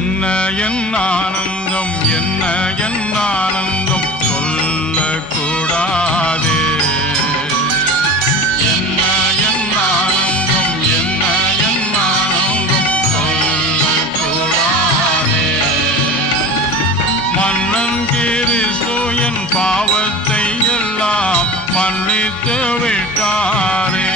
என்ன என் ஆனந்தம், என்ன என் ஆனந்தம் சொல்லக்கூடாதே. என்ன என் ஆனந்தம், என்ன என் ஆனந்தம் சொல்லக்கூடாதே. மன்னன் கிறிஸ்து என் பாவத்தை எல்லாம் மன்னித்து விட்டாரே.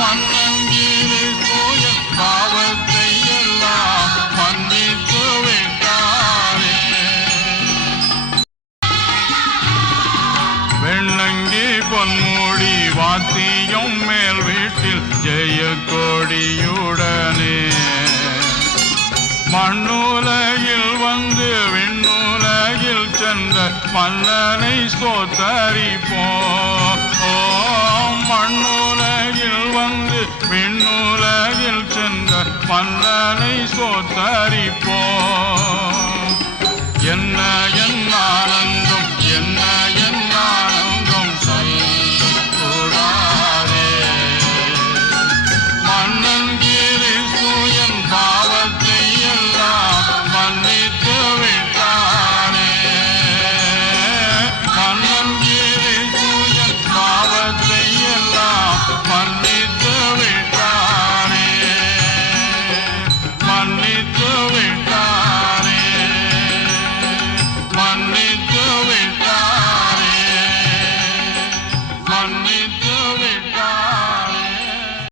மன்னன் கிறிஸ்து என் பாவத்தை எல்லாம் மன்னித்து விட்டாரே. வெள்ளங்கி பொன்மூடி வாத்தியம் மேல் வீட்டில் ஜெய கொடியுடனே மண்ணுலகில் வந்து விண்ணுலகில் சென்ற மன்னனை ஸ்தோத்தரிப்போம். மண்ணுலகில் வந்து விண்ணுலகில் சென்ற மன்னனை ஸ்தோத்தரிப்போம். என்ன என் ஆனந்தம், என்ன என்